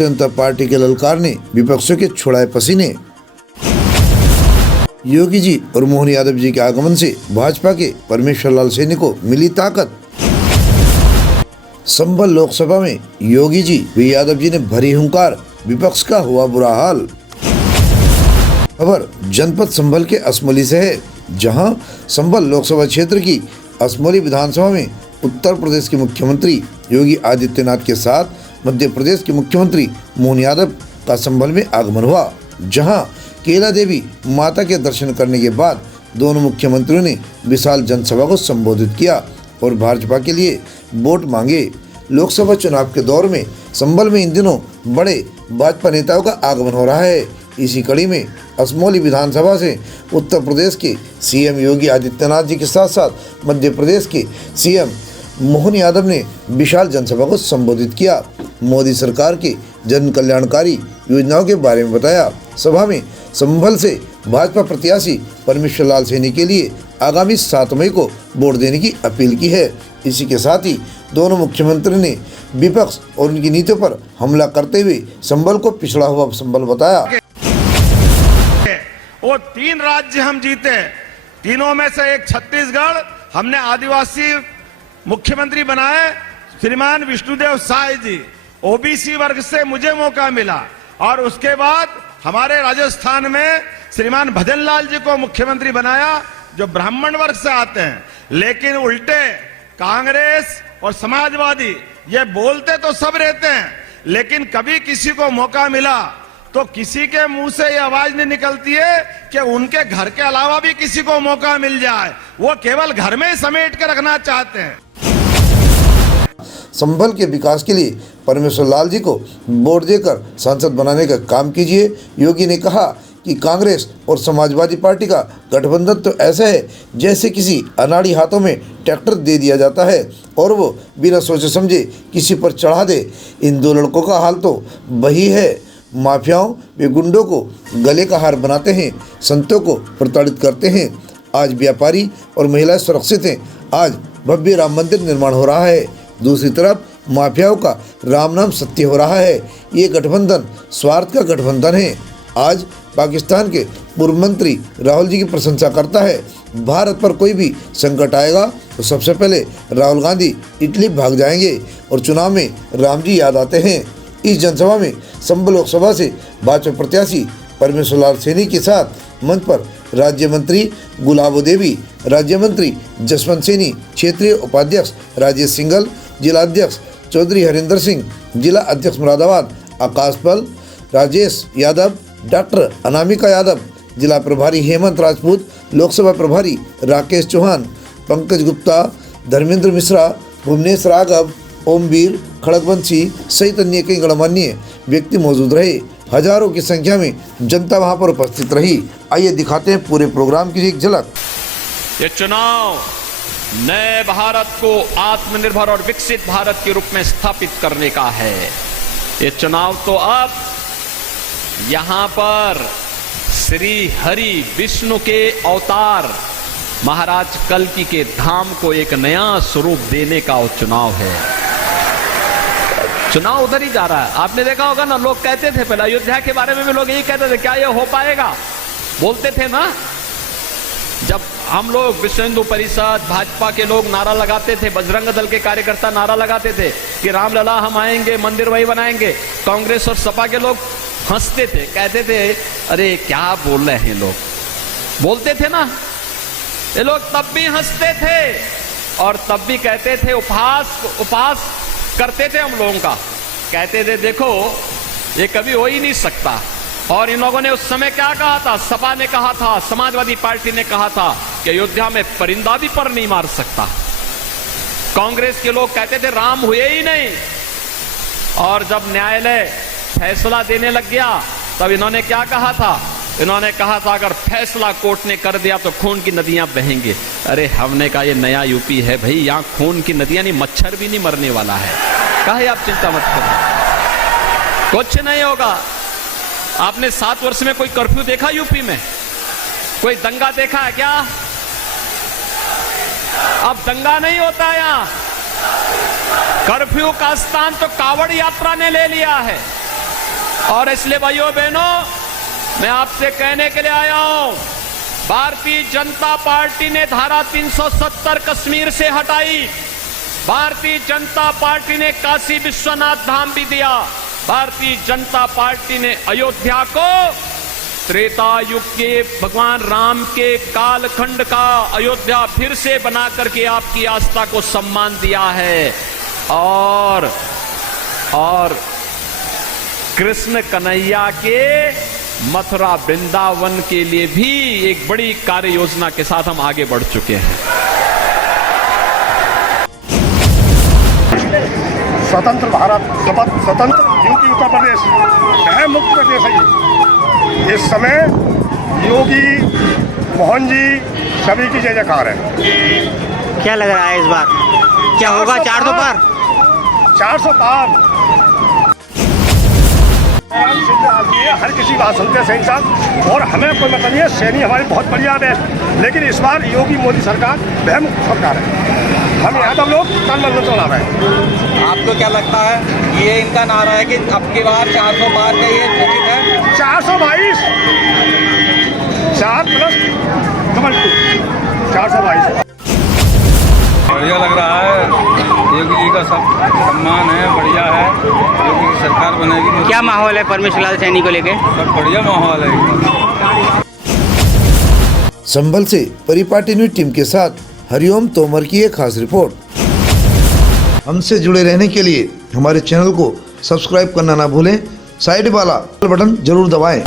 Bharatiya Janata party के ललकार ने विपक्षों के छुड़ाए पसीने। योगी जी और मोहन यादव जी के आगमन से भाजपा के परमेश्वर लाल सैनी को मिली ताकत। संभल लोकसभा में योगी जी व यादव जी ने भरी हुंकार, विपक्ष का हुआ बुरा हाल। खबर जनपद संभल के असमोली से है, जहां संभल लोकसभा क्षेत्र की असमोली विधानसभा में उत्तर प्रदेश के मुख्यमंत्री योगी आदित्यनाथ के साथ मध्य प्रदेश के मुख्यमंत्री मोहन यादव का संभल में आगमन हुआ, जहां केला देवी माता के दर्शन करने के बाद दोनों मुख्यमंत्रियों ने विशाल जनसभा को संबोधित किया और भाजपा के लिए वोट मांगे। लोकसभा चुनाव के दौर में संभल में इन दिनों बड़े भाजपा नेताओं का आगमन हो रहा है। इसी कड़ी में असमोली विधानसभा से उत्तर प्रदेश के सीएम योगी आदित्यनाथ जी के साथ साथ मध्य प्रदेश के सीएम मोहन यादव ने विशाल जनसभा को संबोधित किया। मोदी सरकार के जन कल्याणकारी योजनाओं के बारे में बताया। सभा में संभल से भाजपा प्रत्याशी परमेश्वर लाल सैनी के लिए आगामी 7 मई को वोट देने की अपील की है। इसी के साथ ही दोनों मुख्यमंत्री ने विपक्ष और उनकी नीतियों पर हमला करते हुए संभल को पिछड़ा हुआ संभल बताया। वो 3 राज्य हम जीते, तीनों में से एक छत्तीसगढ़ हमने आदिवासी मुख्यमंत्री बनाए, श्रीमान विष्णुदेव साय जी। ओबीसी वर्ग से मुझे मौका मिला और उसके बाद हमारे राजस्थान में श्रीमान भजनलाल जी को मुख्यमंत्री बनाया, जो ब्राह्मण वर्ग से आते हैं। लेकिन उल्टे कांग्रेस और समाजवादी ये बोलते तो सब रहते हैं, लेकिन कभी किसी को मौका मिला तो किसी के मुंह से ये आवाज नहीं निकलती है कि उनके घर के अलावा भी किसी को मौका मिल जाए। वो केवल घर में समेट कर रखना चाहते हैं। संभल के विकास के लिए परमेश्वर लाल जी को वोट देकर सांसद बनाने का काम कीजिए। योगी ने कहा कि कांग्रेस और समाजवादी पार्टी का गठबंधन तो ऐसा है जैसे किसी अनाड़ी हाथों में ट्रैक्टर दे दिया जाता है और वो बिना सोचे समझे किसी पर चढ़ा दे। इन दो लड़कों का हाल तो वही है। माफियाओं वे गुंडों को गले का हार बनाते हैं, संतों को प्रताड़ित करते हैं। आज व्यापारी और महिलाएं सुरक्षित हैं। आज भव्य राम मंदिर निर्माण हो रहा है। दूसरी तरफ माफियाओं का राम नाम सत्य हो रहा है। ये गठबंधन स्वार्थ का गठबंधन है। आज पाकिस्तान के पूर्व मंत्री राहुल जी की प्रशंसा करता है। भारत पर कोई भी संकट आएगा तो सबसे पहले राहुल गांधी इटली भाग जाएंगे और चुनाव में राम जी याद आते हैं। इस जनसभा में संभल लोकसभा से भाजपा प्रत्याशी परमेश्वर लाल सैनी के साथ मंच पर राज्य मंत्री गुलाबो देवी, राज्य मंत्री जसवंत सैनी, क्षेत्रीय उपाध्यक्ष राजेश सिंघल, जिला अध्यक्ष चौधरी हरिंदर सिंह, जिला अध्यक्ष मुरादाबाद आकाश पल, राजेश यादव, डॉक्टर अनामिका यादव, जिला प्रभारी हेमंत राजपूत, लोकसभा प्रभारी राकेश चौहान, पंकज गुप्ता, धर्मेंद्र मिश्रा, भुवनेश राघव, ओमवीर खड़गवंशी सहित अन्य कई गणमान्य व्यक्ति मौजूद रहे। हजारों की संख्या में जनता वहां पर उपस्थित रही। आइए दिखाते हैं पूरे प्रोग्राम की एक झलक। ये चुनाव नए भारत को आत्मनिर्भर और विकसित भारत के रूप में स्थापित करने का है। ये चुनाव तो अब यहां पर श्री हरि विष्णु के अवतार महाराज कल्कि के धाम को एक नया स्वरूप देने का चुनाव है। चुनाव उधर ही जा रहा है। आपने देखा होगा ना, लोग कहते थे पहले अयोध्या के बारे में भी लोग यही कहते थे, क्या ये हो पाएगा, बोलते थे ना। जब हम लोग विश्व हिंदू परिषद भाजपा के लोग नारा लगाते थे, बजरंग दल के कार्यकर्ता नारा लगाते थे कि रामलला हम आएंगे, मंदिर वही बनाएंगे, कांग्रेस और सपा के लोग हंसते थे, कहते थे अरे क्या बोल रहे हैं लोग, बोलते थे ना। ये लोग तब भी हंसते थे और तब भी कहते थे, उपहास करते थे हम लोगों का, कहते थे देखो ये कभी हो ही नहीं सकता। और इन लोगों ने उस समय क्या कहा था, सपा ने कहा था, समाजवादी पार्टी ने कहा था कि अयोध्या में परिंदा भी पर नहीं मार सकता। कांग्रेस के लोग कहते थे राम हुए ही नहीं। और जब न्यायालय फैसला देने लग गया तब इन्होंने क्या कहा था, इन्होंने कहा था अगर फैसला कोर्ट ने कर दिया तो खून की नदियां बहेंगे। अरे हमने कहा ये नया यूपी है भाई, यहाँ खून की नदियां नहीं, मच्छर भी नहीं मरने वाला है, काहे आप चिंता मत करो, कुछ नहीं होगा। आपने 7 वर्ष में कोई कर्फ्यू देखा यूपी में? कोई दंगा देखा है क्या? अब दंगा नहीं होता यहाँ। कर्फ्यू का स्थान तो कावड़ यात्रा ने ले लिया है। और इसलिए भाइयों बहनों, मैं आपसे कहने के लिए आया हूं, भारतीय जनता पार्टी ने धारा 370 कश्मीर से हटाई। भारतीय जनता पार्टी ने काशी विश्वनाथ धाम भी दिया। भारतीय जनता पार्टी ने अयोध्या को त्रेता युग के भगवान राम के कालखंड का अयोध्या फिर से बना करके आपकी आस्था को सम्मान दिया है। और कृष्ण कन्हैया के मथुरा वृंदावन के लिए भी एक बड़ी कार्य योजना के साथ हम आगे बढ़ चुके हैं। स्वतंत्र भारत, स्वतंत्र यूपी उत्तर प्रदेश वह मुक्त प्रदेश है। इस समय योगी मोहन जी सभी की जय जयकार है। क्या लग रहा है इस बार क्या होगा? 400 पार 400 पार। हर किसी बात सुनते सही साहब, और हमें कोई मतलब नहीं है। सैनी हमारी बहुत बढ़िया है, लेकिन इस बार योगी मोदी सरकार वह मुक्त सरकार है। हम यादव लोग तन मन चला रहे हैं। आपको क्या लगता है ये इनका नारा है कि अब की बार 400 पार का ये उचित है? 422 4 प्लस 422 बढ़िया लग रहा है। योगी जी का सब सम्मान है, बढ़िया है। योगी की सरकार बनेगी। क्या माहौल है परमेश्वर लाल सैनी को लेके? सब बढ़िया माहौल है। संभल से परिपाटी न्यूज टीम के साथ हरिओम तोमर की एक खास रिपोर्ट। हमसे जुड़े रहने के लिए हमारे चैनल को सब्सक्राइब करना ना भूलें, साइड वाला बटन जरूर दबाएं।